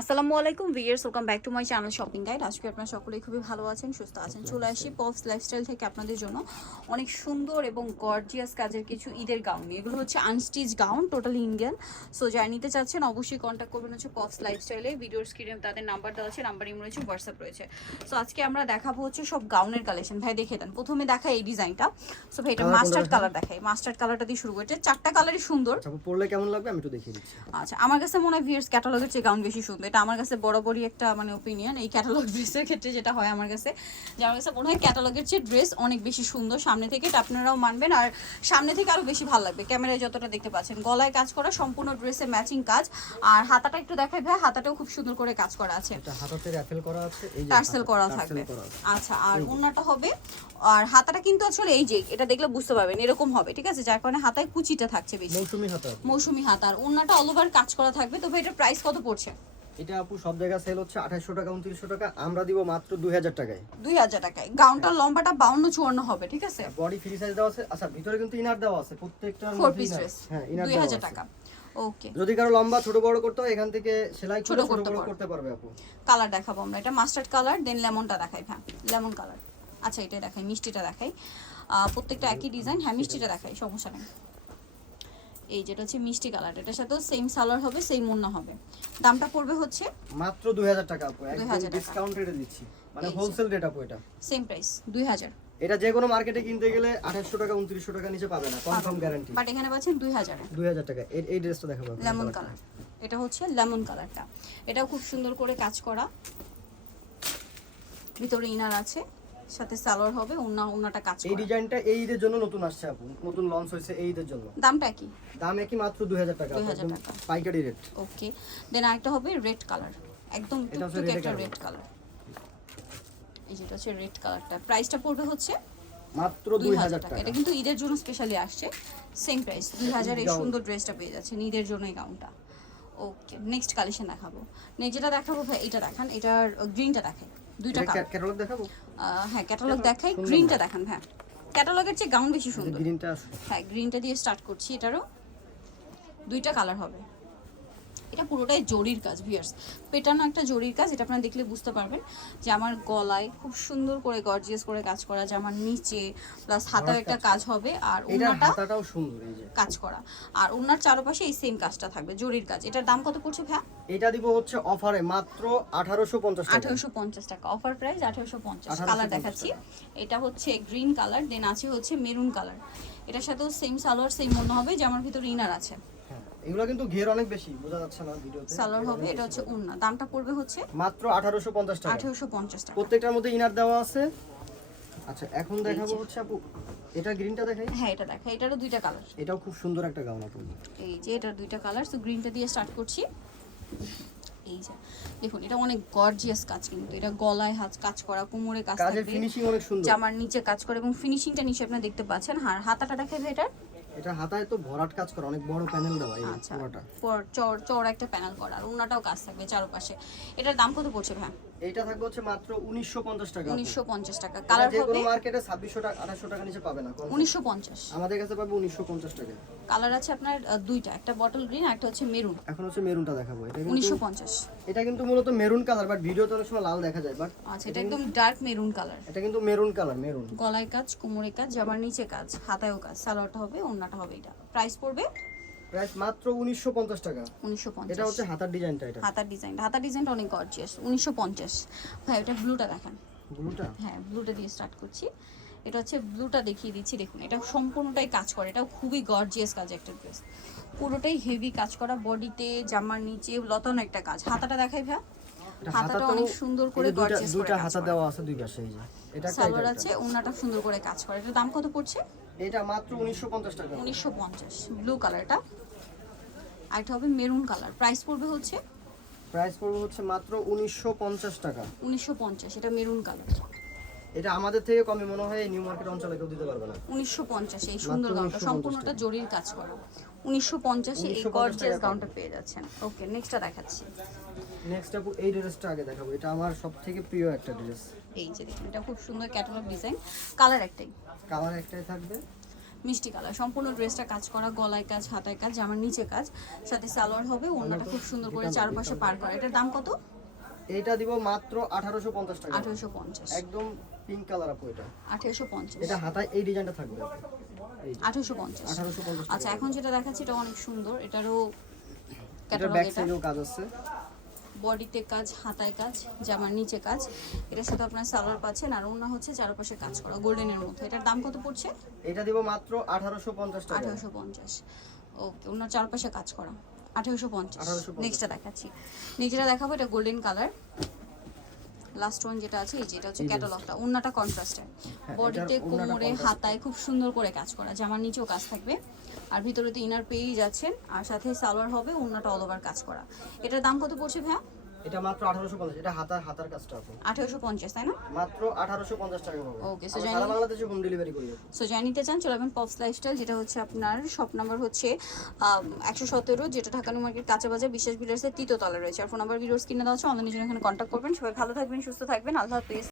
আসসালামু আলাইকুম viewers welcome back to my channel shopping guide. আজকে আপনারা সকলেই খুবই ভালো আছেন সুস্থ আছেন। চলে আসি পপস লাইফস্টাইল থেকে আপনাদের জন্য। অনেক সুন্দর এবং গর্জিয়াস কাজের কিছু ঈদের গাউন এগুলো হচ্ছে unstitch gown total Indian. So যারা নিতে চাচ্ছেন অবশ্যই কন্ট্যাক্ট করবেন হচ্ছে পপস লাইফস্টাইলে। ভিডিওর স্ক্রিনে তাদের নাম্বার দেওয়া আছে নাম্বার ইমো রয়েছে হোয়াটসঅ্যাপ রয়েছে। সো আজকে আমরা দেখাবো হচ্ছে সব গাউনের কালেকশন ভাই দেখে দেন। প্রথমে দেখা এই ডিজাইনটা। সো ভাই এটা মাস্টার্ড? কালার দেখাই। মাস্টার্ড কালারটা দিয়ে শুরু করছে চারটা কালারই সুন্দর। পড়লে কেমন লাগবে আমি একটু দেখিয়ে দিচ্ছি। আচ্ছা আমার কাছে মনে হয় ভিয়ার্স ক্যাটালগের চেয়ে গাউন বেশি সুন্দর। এটা আমার কাছে বরাবরই একটা মানে ওপিনিয়ন এই ক্যাটালগ ড্রেসের ক্ষেত্রে যেটা হয় আমার কাছে। যে আমার কাছে মনে হয় ক্যাটালগের চেয়ে ড্রেস অনেক বেশি সুন্দর। সামনে থেকে এটা আপনারাও মানবেন। আর সামনে থেকে আরও বেশি ভালো লাগবে। ক্যামেরায় যতটা দেখতে পাচ্ছেন গলায় কাজ করা সম্পূর্ণ ড্রেসে ম্যাচিং কাজ। আর হাতাটা একটু দেখাই ভাই হাতাটাও খুব সুন্দর করে কাজ করা আছে। এটা হাতাতে র্যাফেল করা আছে এই টার্সেল করা থাকবে। আচ্ছা আর ওন্নাটা হবে। আর হাতাটা কিন্তু আসলে এই যে এটা দেখলে বুঝতে পারবেন এরকম হবে ঠিক আছে? যার কারণে হাতায় কুচিটা থাকছে বেশি। মৌসুমী হাতা। মৌসুমি হাতা। আর ওন্নাটা অল ওভার কাজ করা থাকবে। তবে এটার প্রাইস কত পড়ছে? এটা আপু সব জায়গায় সেল হচ্ছে আঠাশশো টাকা উনত্রিশশো টাকা। আমরা দিব মাত্র দুই হাজার টাকায়। দুই হাজার টাকায়। গাউনটার লম্বাটা বাউন্ন চুয়ান্ন হবে ঠিক আছে? বডি ফ্রি সাইজ দেওয়া আছে। আচ্ছা ভিতরে কিন্তু ইনার দেওয়া আছে। প্রত্যেকটা ফোর পিস ড্রেস হ্যাঁ ইনার দুই হাজার। টাকা। ওকে যদি কারও লম্বা ছোট বড় করতে হয় এখান থেকে সেলাই ছোট ছোট বড়। করতে পারবে। আপু। কালার দেখাবো আমরা। এটা মাস্টার্ড কালার দেন লেমনটা দেখাই হ্যাঁ লেমন কালার আচ্ছা এটা দেখাই মিষ্টিটা দেখাই। প্রত্যেকটা একই ডিজাইন হ্যাঁ মিষ্টিটা দেখাই সমস্যা নেই। এই যেটা হচ্ছে মিষ্টি কালার এটার সাথেও সেম সালোয়ার হবে সেম মুন্না হবে। দামটা পড়বে হচ্ছে মাত্র দুই হাজার টাকা আপু একদম ডিসকাউন্ট রেটে দিচ্ছি। মানে হোলসেল রেট আপু এটা। সেম প্রাইস দুই হাজার। এটা যে কোনো মার্কেটে কিনতে গেলে আঠাশশো টাকা উনত্রিশশো টাকা নিচে পাবে না কনফার্ম গ্যারান্টি বাট এখানে পাচ্ছেন দুই হাজারে। দুই হাজার টাকা। এই- এই ড্রেসটা দেখাবো লেমন কালার এটা হচ্ছে লেমন কালারটা এটাও খুব সুন্দর করে কাজ করা। ভিতরে ইনার আছে। সাথে সালোয়ার হবে ওন্না ওন্নাটা কাজ এই ডিজাইনটা এই ঈদের জন্য নতুন আসছে আপু নতুন লঞ্চ হয়েছে এই ঈদের জন্য। দামটা কি? দাম একই মাত্র দুই হাজার টাকা 2000 টাকা। পাইকারি রেট ওকে দেন আরেকটা হবে রেড কালার একদম টুকটুকে একটা রেড কালার এই যেটা হচ্ছে রেড কালারটা প্রাইসটা পড়বে হচ্ছে মাত্র দুই দুই হাজার হাজার টাকা টাকা। এটা কিন্তু ঈদের জন্য স্পেশালি আসছে। সেম প্রাইস দুই হাজার এই সুন্দর ড্রেসটা পেয়ে যাচ্ছেন। ঈদের জন্য এই গাউনটা ওকে নেক্সট কালেকশন দেখাবো। নেক্সট যেটা দেখাবো ভাই এটা দেখান। এটার গ্রিনটা দেখাই। দুইটা কালার ক্যাটালগ দেখাবো? হ্যাঁ ক্যাটালগ দেখাই গ্রিনটা দেখান হ্যাঁ। ক্যাটালগের চেয়ে গাউন বেশি সুন্দর। গ্রিনটা হ্যাঁ গ্রিনটা দিয়ে স্টার্ট করছি এটারও। দুইটা কালার হবে। এটা পুরোটাই জরির কাজ ভিয়ার্স পেটানো একটা জরির কাজ এটা আপনারা দেখলে বুঝতে পারবেন যে আমার গলায় খুব সুন্দর করে গর্জিয়াস করে কাজ করা যে আমার নিচে প্লাস হাতেও একটা কাজ হবে আর এটা ওনাটা হাতাটাও সুন্দর কাজ করা। আর ওনার চারপাশে এই সেম কাজটা থাকবে জরির কাজ। এটার দাম কত পড়ছে ভ্যা এটা দিব হচ্ছে অফারে মাত্র আঠারোশো পঞ্চাশ টাকা। আঠারোশো পঞ্চাশ টাকা। অফার প্রাইস আঠারোশো পঞ্চাশ। 1850 কালার দেখাচ্ছি। এটা হচ্ছে গ্রিন কালার দেন আছে হচ্ছে মেরুন কালার এটার সাথেও সেম সালোয়ার সেম মনে হবে যে আমার ভিতরে ইনার আছে। এগুলো কিন্তু ঘের অনেক বেশি বোঝা যাচ্ছে না ভিডিওতে। সালোয়ার হবে এটা হচ্ছে উন্না। দামটা পড়বে হচ্ছে মাত্র আঠারোশো পঞ্চাশ টাকা। আঠেরোশো পঞ্চাশ টাকা। প্রত্যেকটার মধ্যে ইনার দেওয়া আছে। আচ্ছা এখন দেখাবো হচ্ছে আপু এটা গ্রিনটা দেখাই? হ্যাঁ এটা দেখা এটারও দুইটা কালার এটাও খুব সুন্দর একটা গাউন আপু। এই যে এটার দুইটা কালার তো গ্রিনটা দিয়ে স্টার্ট করছি। এই যে দেখুন এটা অনেক গর্জিয়াস কাজ কিন্তু। এটা গলায় হাত কাজ করা কোমরে কাজ থাকবে। ফিনিশিং অনেক সুন্দর। জামার নিচে কাজ করে এবং ফিনিশিংটা নিচে আপনারা দেখতে পাচ্ছেন। আর হাতাটা দেখাবে এটার। এটা হাতায় তো ভরাট কাজ করা অনেক বড় প্যানেল দেওয়া এই আচ্ছা। পুরোটা চড় চর চওড়া একটা প্যানেল করা আর ওনাটাও কাজ থাকবে চারপাশে। এটার দাম কত পড়ছে ভাই এইটা থাকবে হচ্ছে মাত্র উনিশশো পঞ্চাশ টাকা আপু। উনিশশো পঞ্চাশ টাকা। এটা কালার হবে কোনো মার্কেটে ছাব্বিশশো টাকা আঠাশশো টাকা নিচে পাবে না কম। উনিশশো পঞ্চাশ। আমাদের কাছে পাবে উনিশশো পঞ্চাশ টাকা। কালার আছে আপনার দুইটা একটা বটল গ্রিন একটা হচ্ছে মেরুন এখন হচ্ছে মেরুনটা দেখাবো। এটা উনিশশো কিন্তু পঞ্চাশ। এটা কিন্তু মূলত মেরুন কালার বাট ভিডিওতে অনেক সময় লাল দেখা যায় বাট আচ্ছা এটা একদম ডার্ক মেরুন কালার এটা কিন্তু মেরুন কালার মেরুন গলায় কাজ কোমরে কাজ জামার নিচে কাজ হাতায়ও কাজ সালোয়ারটা হবে ওন্নাটা হবে এটা। প্রাইস পড়বে প্রাইস মাত্র উনিশশো পঞ্চাশ টাকা। উনিশশো এটা হচ্ছে হাতার ডিজাইনটা এটা। হাতার ডিজাইন হাতার ডিজাইনটা অনেক গর্জিয়াস উনিশশো পঞ্চাশ। ভাই এটা ব্লুটা দেখান। ব্লুটা? হ্যাঁ ব্লুটা দিয়ে স্টার্ট করছি। এটা হচ্ছে ব্লুটা দেখিয়ে দিচ্ছি দেখুন। এটা সম্পূর্ণটাই কাজ করে। এটাও খুবই গর্জিয়াস কাজ একটা ড্রেস পুরোটাই হেভি কাজ করা। বডিতে জামার নিচে লতানো একটা কাজ। হাতাটা দেখাই ভাই হাতাটা অনেক সুন্দর করে গর্জিয়াস হাতা দেওয়া আছে দুই পাশে এই যে। এটা সালোয়ার আছে ওনাটা সুন্দর করে কাজ করে। এটার দাম কত পড়ছে? এটা মাত্র উনিশশো পঞ্চাশ টাকা। উনিশশো পঞ্চাশ। ব্লু কালারটা আর এটা হবে মেরুন কালার। প্রাইস পড়বে হচ্ছে? প্রাইস পড়বে হচ্ছে মাত্র উনিশশো পঞ্চাশ টাকা। উনিশশো পঞ্চাশ এটা মেরুন কালার। এটা আমাদের থেকে কমে মনে হয় নিউ মার্কেট অঞ্চলে কেউ দিতে পারবে না। উনিশশো পঞ্চাশ এই সুন্দর গাউনটা 1950 সম্পূর্ণটা জরির কাজ করা। উনিশশো পঞ্চাশে এই 1950 গর্জিয়াস গাউনটা পেয়ে যাচ্ছেন। ওকে নেক্সটটা দেখাচ্ছি। নেক্সট আপু এই ড্রেসটা আগে দেখাবো। এটা আমার সব থেকে প্রিয় একটা ড্রেস। এই যে দেখুন এটা খুব সুন্দর ক্যাটালগ ডিজাইন কালার একটাই। কালার একটাই থাকবে। মিষ্টি কালার। সম্পূর্ণ ড্রেসটা কাজ করা গলায় কাজ হাতায় কাজ জামার নিচে কাজ সাথে সালোয়ার হবে ওড়নাটা খুব সুন্দর করে চারপাশে পার করা। এটার দাম কত? এটা দিব মাত্র আঠারোশো পঞ্চাশ টাকা। আঠারোশো পঞ্চাশ। একদম পিঙ্ক কালার আপু এটা। আঠারোশো পঞ্চাশ। এটা হাতায় এই ডিজাইনটা থাকবে। এই আঠারোশো পঞ্চাশ। আঠারোশো পঞ্চাশ আচ্ছা এখন যেটা দেখাচ্ছি এটা অনেক সুন্দর। এটারও এটার ক্যাটালগ ব্যাক এটা। সাইডেও কাজ আছে। বডিতে কাজ হাতায় কাজ জামার নিচে কাজ এটার সাথে আপনার সালোয়ার পাচ্ছেন। আর ওনা হচ্ছে চারপাশে কাজ করা গোল্ডেনের মতো। এটার দাম কত পড়ছে? এটা দিব মাত্র আঠারোশো পঞ্চাশ টাকা। আঠারোশো পঞ্চাশ। ওকে ওনার চারপাশে কাজ করা আঠারোশো পঞ্চাশ। 1850 নেক্সটটা দেখাচ্ছি। নেক্সটটা দেখাবো এটা গোল্ডেন কালার লাস্ট ওয়ান যেটা আছে এই যেটা হচ্ছে ক্যাটালগটা ওন্নাটা কন্ট্রাস্টের বডিতে কোমরে হাতায় খুব সুন্দর করে কাজ করা। জামার নিচেও কাজ থাকবে। আর ভিতরে তো ইনার পেয়েই যাচ্ছেন আর সাথে সালোয়ার হবে ওন্নাটা অল ওভার কাজ করা। এটার দাম কত পড়ছে ভাইয়া? এটা মাত্র আঠারোশো পঞ্চাশ এটা হাতার হাতার কাজটা আঠেরোশো পঞ্চাশ তাই না? মাত্র আঠারোশো পঞ্চাশ টাকা পাবো। Okay, so জানি- বাংলাদেশে হোম ডেলিভারি করি। সো যাই নিতে চান চলে যাবেন পপস লাইফস্টাইল যেটা হচ্ছে আপনার শপ নাম্বার হচ্ছে একশো সতেরো যেটা ঢাকা নিউ মার্কেট কাঁচা বাজার বিশেষ বিলার্সের তৃতীয় তলা রয়েছে। আর ফোন নাম্বার ভিডিওস কিনে দেওয়া আছে অনলাইনে জন্য এখানে কন্ট্যাক্ট করবেন। সবাই ভালো থাকবেন সুস্থ থাকবেন। আল্লাহ হাফিজ।